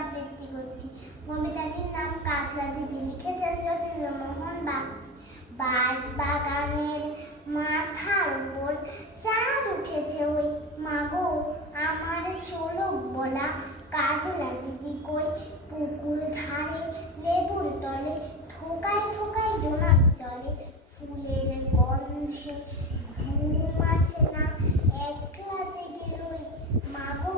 আবৃত্তি করছি। কবিতাটির নাম কাতলা দিদি, লিখেছেন যতীন্দ্র মোহন বাগচি। বাঁশ বাগানের মাথার উপর চাঁদ উঠেছে ওই। মাগো, আমার ষোলো বলা কাজলা দিদি কই? পুকুর ধারে, লেবুর তলে, থোকায় থোকায় জোনাক চলে ফুলের গন্ধে ঘুম আসে না একলা জেগে রই মাগো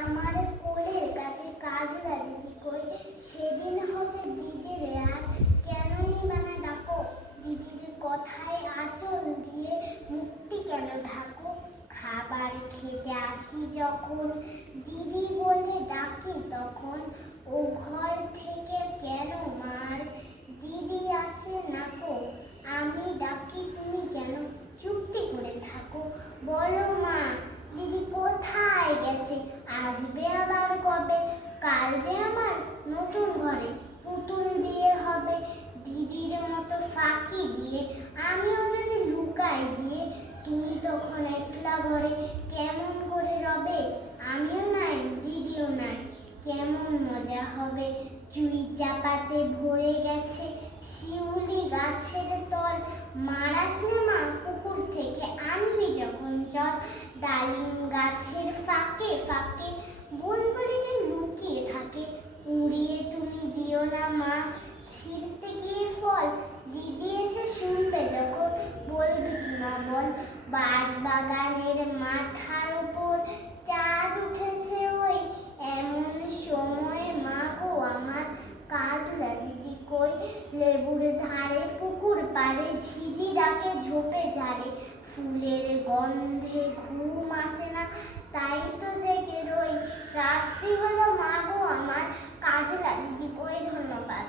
আমার কোলের কাছে কাজলা দিদি কই সেদিন হতে দিদির আর কেনই বানা ডাকো? দিদির কথায় আঁচল দিয়ে মুক্তি কেন ঢাকো? খাবার খেতে আসি যখন, দিদি বলে ডাকি তখন। ও ঘর থেকে কেন মার? দিদি আসে নাকো আমি ডাকি তুমি কেন? চুপটি করে থাকো। বলো মা, দিদি কোথায় গেছে? আসবে আবার কবে? কাল যে নতুন ঘরে পুতুল বিয়ে হবে, দিদির মতো ফাঁকি দিয়ে। আমিও যদি লুকাই গিয়ে, তুমি তখন একলা ঘরে কেমন করে রবে? আমিও নাই, দিদিও নাই। কেমন মজা হবে? চুই চাপাতে ভরে গেছে শিউলি গাছের তল। মারাস না মা পুকুর থেকে আনবি যখন চল ডালিম গাছের ফাঁকে ফাঁকে না মা ছিঁড়তে গিয়ে ফল। দিদি এসে শুনবে, যখন বলবে কি মা বল। বাঁশ বাগানের মাথার উপর চাঁদ উঠেছে ওই। এমন সময় মা গো, আমার কাজলা দিদি কই? লেবুর ধারে পুকুর পাড়ে ঝিঝি ডাকে ঝোপে ঝাড়ে। ফুলের গন্ধে ঘুম আসে না, তাই তো জেগে রই। রাত্রি হলো আমার কাজে লাগে। কি করে ধন্যবাদ